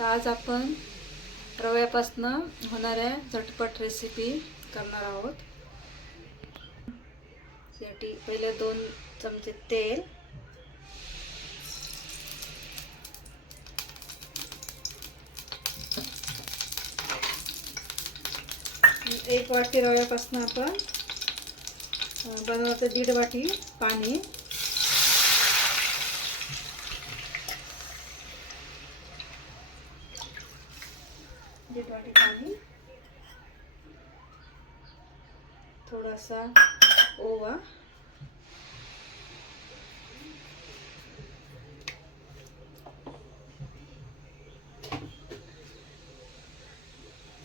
तर आज आपण रव्यापासनं होणाऱ्या झटपट रेसिपी करणार आहोत। यासाठी पहिले 2 चमचे तेल, एक वाटी रव्यापासनं आपण बनवतो 1.5 वाटी पाणी, थोडासा ओवा,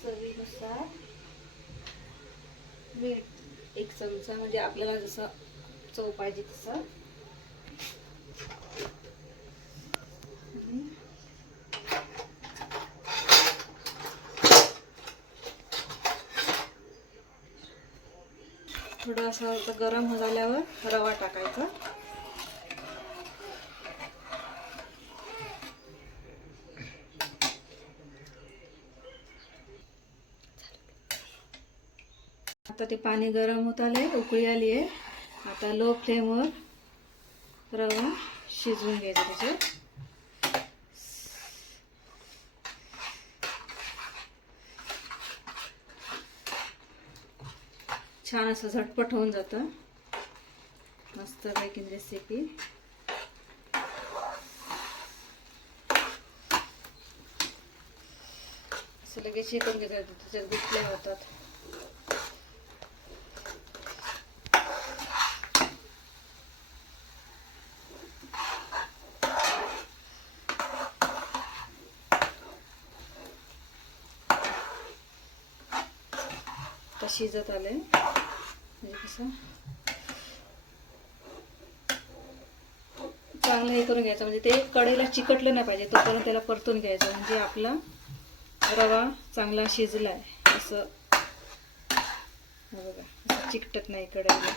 चवीनुसार मीठ 1 चमचा, म्हणजे आपल्याला जसं चव पाहिजे तसं, थोडासा गरम झाल्यावर रवा टाकायचा। आता ते पाणी गरम होत आले, उकळी आली आहे। आता लो फ्लेमवर रवा शिजवून घ्यायचा त्याच्यात। छान असं झटपट होऊन जातं, मस्त पैकी रेसिपी। असं लगेच शेकून घ्यायचं, त्याच्यात गुठल्या होतात। आता शिजत आले, म्हणजे कसं चांगलं हे करून घ्यायचं, म्हणजे ते कढईला चिकटलं नाही पाहिजे, तोपर्यंत त्याला परतून घ्यायचं, म्हणजे आपला रवा चांगला शिजला आहे असं बघा, असं चिकटत नाही कढईला।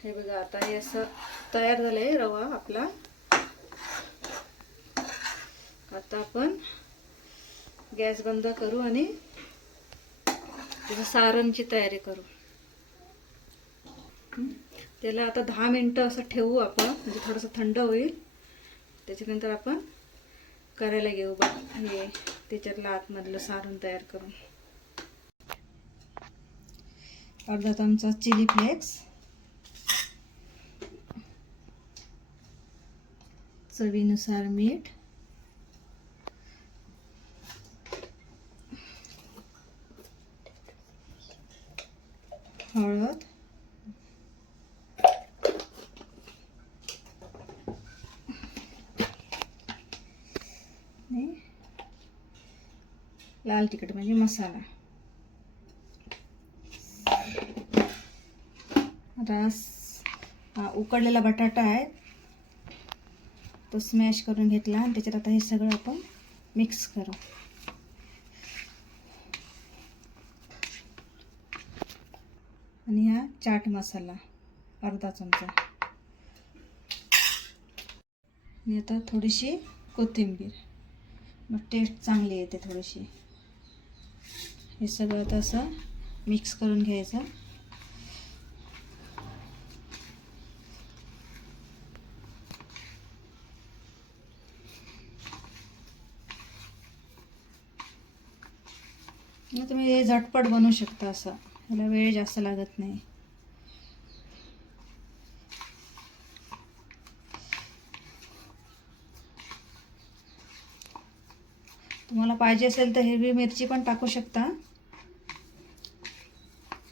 हे बघा, आता हे असं तयार झालंय रवा आपला। आता आपण गॅस बंद करू आणि त्याच्या सारणची तयारी करू। त्याला आता 10 मिनिटं असं ठेवू आपण, म्हणजे थोडंसं थंड होईल, त्याच्यानंतर आपण करायला घेऊ बघ हे त्याच्यातलं आतमधलं सारण तयार करून। अर्धा चमचा चिली फ्लेक्स, चवीनुसार मीठ, हळद, लाल तिखट म्हणजे मसाला, रस, उकडलेला बटाटा आहे तो स्मॅश करून घेतला, आणि त्याच्यात आता हे सगळं आपण मिक्स करू। आणि हा चाट मसाला अर्धा चमचा, आणि आता थोडीशी कोथिंबीर, मग टेस्ट चांगली येते थोडीशी। हे सगळं आता असं मिक्स करून घ्यायचं। तुम्ही हे झटपट बनवू शकता, असं याला वेळ जास्त लागत नाही। तुम्हाला पाहिजे असेल तर हिरवी मिरची पण टाकू शकता,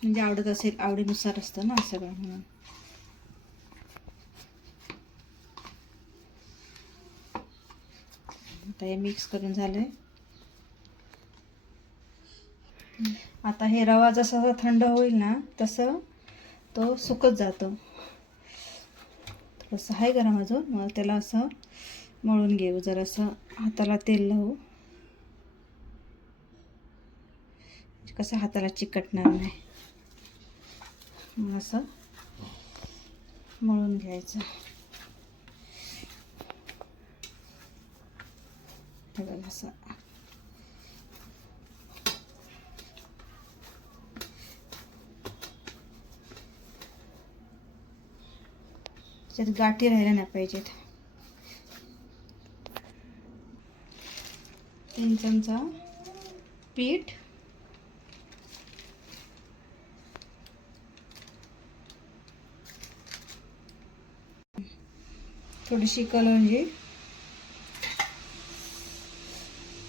म्हणजे आवडत असेल, आवडीनुसार असतं ना सगळं म्हणून। आता हे मिक्स करून झालंय। आता हे रवा जसा थंड होईल ना तसं तो सुकत जातो, थोडंसं आहे गरम अजून, मग त्याला असं मळून घेऊ. जरासं हाताला तेल लावू, कसं हाताला चिकटणार नाही. मग असं मळून घ्यायचं. हे बघा असं. त्याच्यात गाठी राहायला नाही पाहिजेत. 3 चमचा पीठ, थोडीशी कलंजी,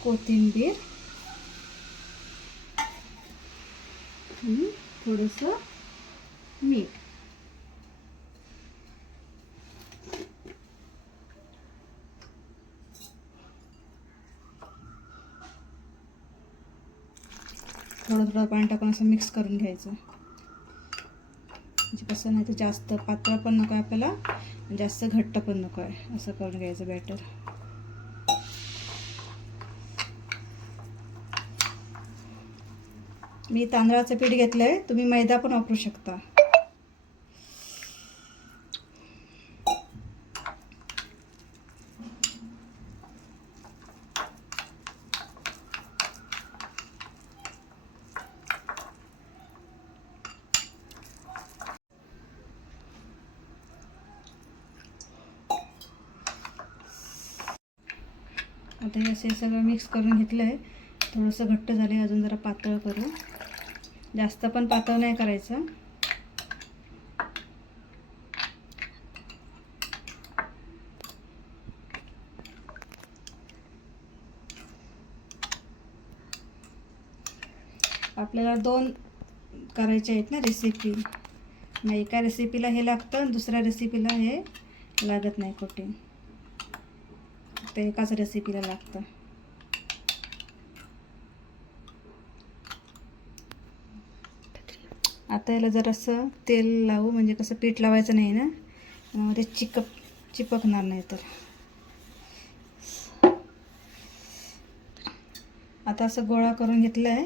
कोथिंबीर, थोडंसं मीठ. थोडं थोडं पाणी टाकून असं मिक्स करून घ्यायचं. म्हणजे कसं नाही तर जास्त पातळ पण नको आहे आपल्याला, जास्त घट्ट पण नको आहे. असं करून घ्यायचं बॅटर. मी तांदळाचं पीठ घेतलंय, तुम्ही मैदा पण वापरू शकता. आता हे असे सगळं मिक्स करून घेतलं आहे. थोडंसं घट्ट झालं आहे, अजून जरा पातळ करू. जास्त पण पातळ नाही करायचं. आपल्याला 2 करायचे आहेत ना रेसिपी. नाही, एका रेसिपीला हे लागतं आणि दुसऱ्या रेसिपीला हे लागत नाही कोटिंग. ते एकाच रेसिपीला लागतं. आता याला जरासं तेल लावू, म्हणजे कसं पीठ लावायचं नाही ना, ते चिपकणार नाही. तर आता असं गोळा करून घेतलं आहे,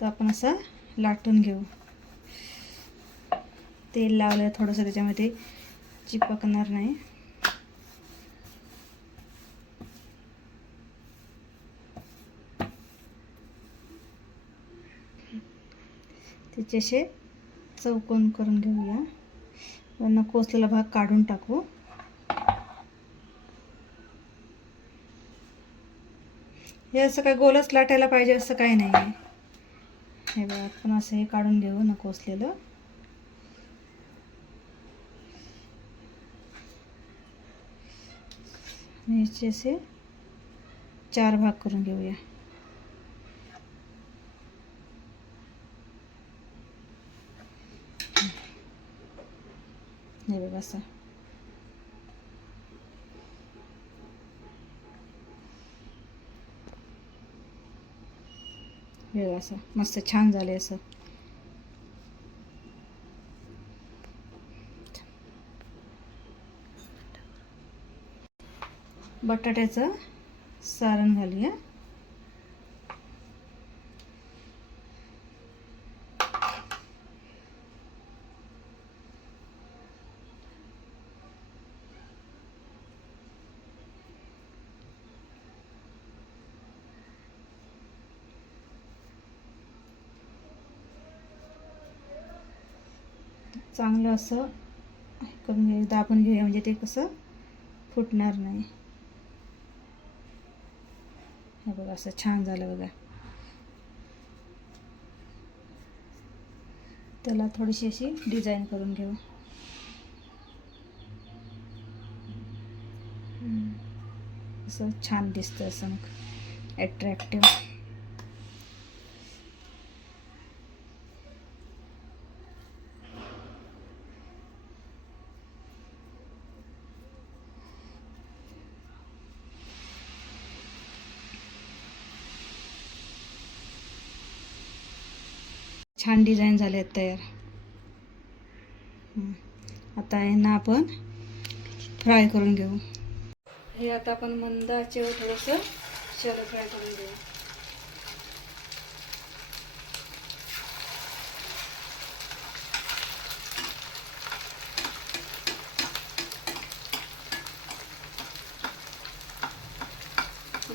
तर आपण असं लाटून घेऊ. तेल लावलं थोडंसं, त्याच्यामध्ये चिपकणार नाही. त्याचे असे चौकोन करून घेऊया. वरनं कोसलेला भाग काढून टाकू. हे असं काय गोलच लाटायला पाहिजे असं काही नाही आहे. हे बघा, आपण असं हे काढून घेऊ ना कोसलेलं. याचे असे 4 भाग करून घेऊया. हे बघा असं. हे असं मस्त छान झाले. असं बटाट्याचं सारण घालूया. चांगलं असं करून घेऊ, दाबून घेऊया, म्हणजे ते कसं फुटणार नाही. हे बघा असं छान झालं बघा. त्याला थोडीशी अशी डिझाईन करून घेऊ. असं छान दिसतं, असं मग अट्रॅक्टिव्ह. छान डिझाईन झाले आहेत तयार. आता यांना आपण फ्राय करून घेऊ. हे आता आपण मंद आचेवर थोडंसं शॅलो फ्राय करून घेऊ.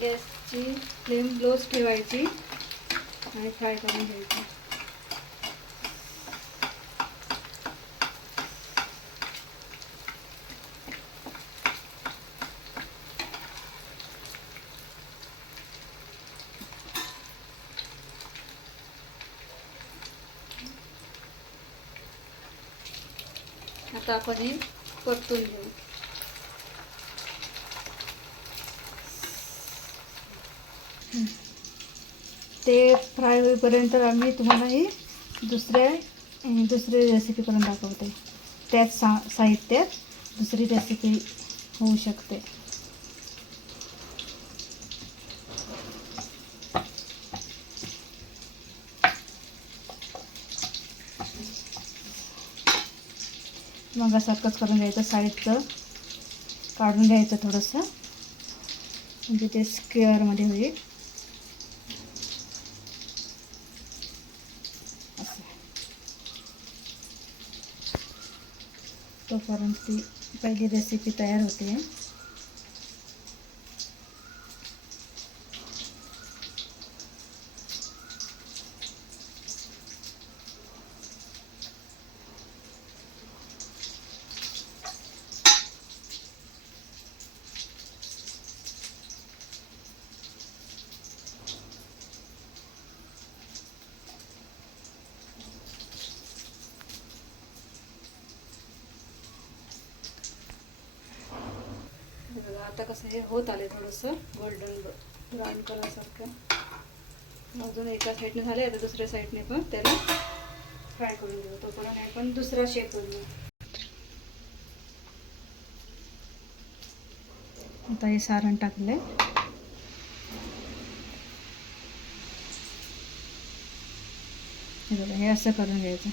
गॅसची फ्लेम लोच ठेवायची आणि फ्राय करून घ्यायची. आता आपण हे परतून घेऊ. ते फ्राय होईपर्यंत आम्ही तुम्हाला ही दुसरी रेसिपी करून दाखवते. त्याच साहित्यात दुसरी रेसिपी होऊ शकते. मग असंच करून घ्यायचं. साईडचं काढून घ्यायचं थोडंसं, म्हणजे ते स्क्वेअरमध्ये होईल. असं तोपर्यंत ती पहिली रेसिपी तयार होते. आता कसं हे होत आले थोडंसं गोल्डन ब्राऊन कलरसारखं. अजून एका साईडने झाले, आता दुसऱ्या साईडने पण त्याला फ्राय करून घेऊ. तो पण आपण दुसरा शेप करून घेऊ. आता हे सारण टाकले. हे बघा, हे असं करून घ्यायचं.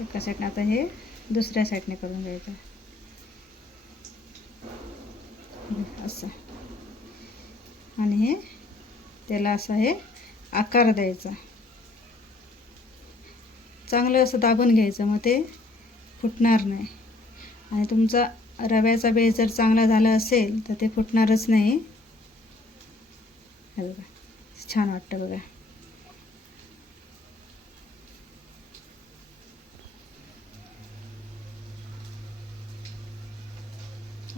एका साईडने आता हे दुसऱ्या साईडने करून घ्यायचं असं. आणि हे त्याला असं हे आकार द्यायचा. चांगलं असं दाबून घ्यायचं, मग ते फुटणार नाही. आणि तुमचा रव्याचा बेस जर चांगला झाला असेल तर ते फुटणारच नाही. हे बघा, छान वाटतं बघा.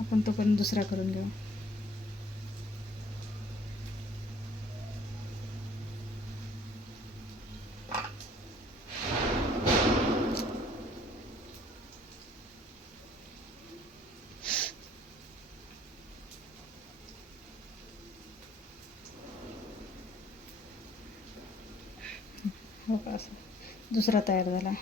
आपण तो पण दुसरा करून घेऊ. हो का, असं दुसरा तयार झाला.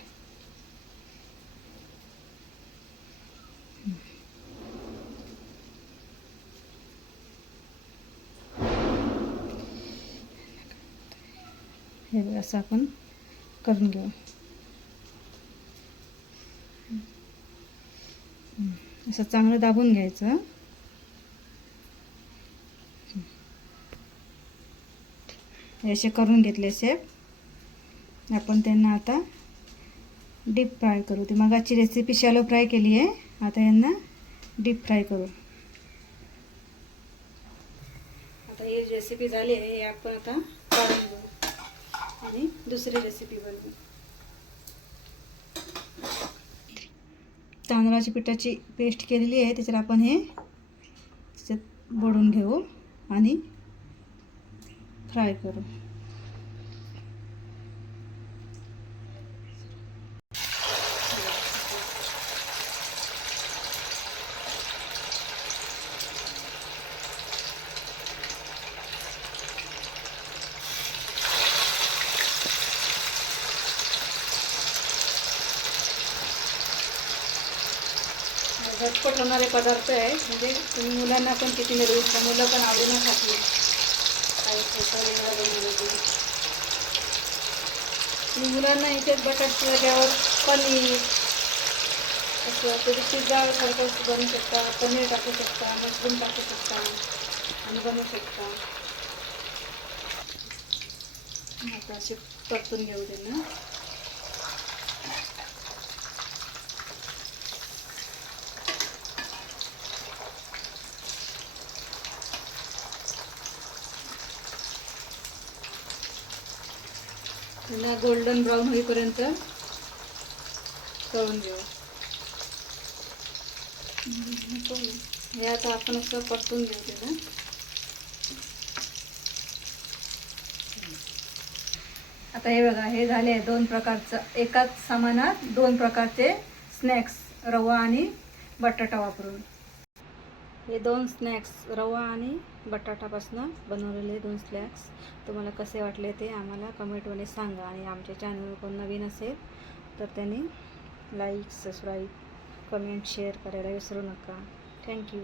हे असं आपण करून घेऊ. असं चांगलं दाबून घ्यायचं. हे असे करून घेतले शेप. आपण त्यांना आता डीप फ्राय करू. ती मगाची रेसिपी शॅलो फ्राय केली आहे, आता यांना डीप फ्राय करू. आता ही रेसिपी झाली आहे, हे आपण आता काढून घेऊ आणि दुसरी रेसिपी बनवू. तांदळाची पिठाची पेस्ट केलेली आहे, त्याच्यात आपण हे त्याच्यात बुडवून घेऊ आणि फ्राय करू. झटपट होणारे पदार्थ आहे, म्हणजे तुम्ही मुलांना पण किती देऊ शकता. मुलं पण आवडीनं खातील. तुम्ही मुलांना इथे बटाट्याच्या जागेवर पनीर असं तुम्ही पिझ्झासारखं बनवू शकता, पनीर टाकू शकता, मशरूम टाकू शकता आणि बनवू शकता. आता असे परतून घेऊ त्यांना. त्यांना गोल्डन ब्राऊन होईपर्यंत तळून घेऊ. हे आता आपण असं परतून घेऊ त्याला. आता हे बघा, हे झाले आहे दोन प्रकारचं, एकाच सामानात दोन प्रकारचे स्नॅक्स, रवा आणि बटाटा वापरून. हे दोन स्नॅक्स रवा आणि बटाटापासून बनवलेले दोन स्नॅक्स तुम्हाला कसे वाटले ते आम्हाला कमेंटमध्ये सांगा. आणि आमच्या चॅनल कोण नवीन असेल तर त्यांनी लाईक, सबस्क्राईब, कमेंट, शेअर करायला विसरू नका. थँक्यू.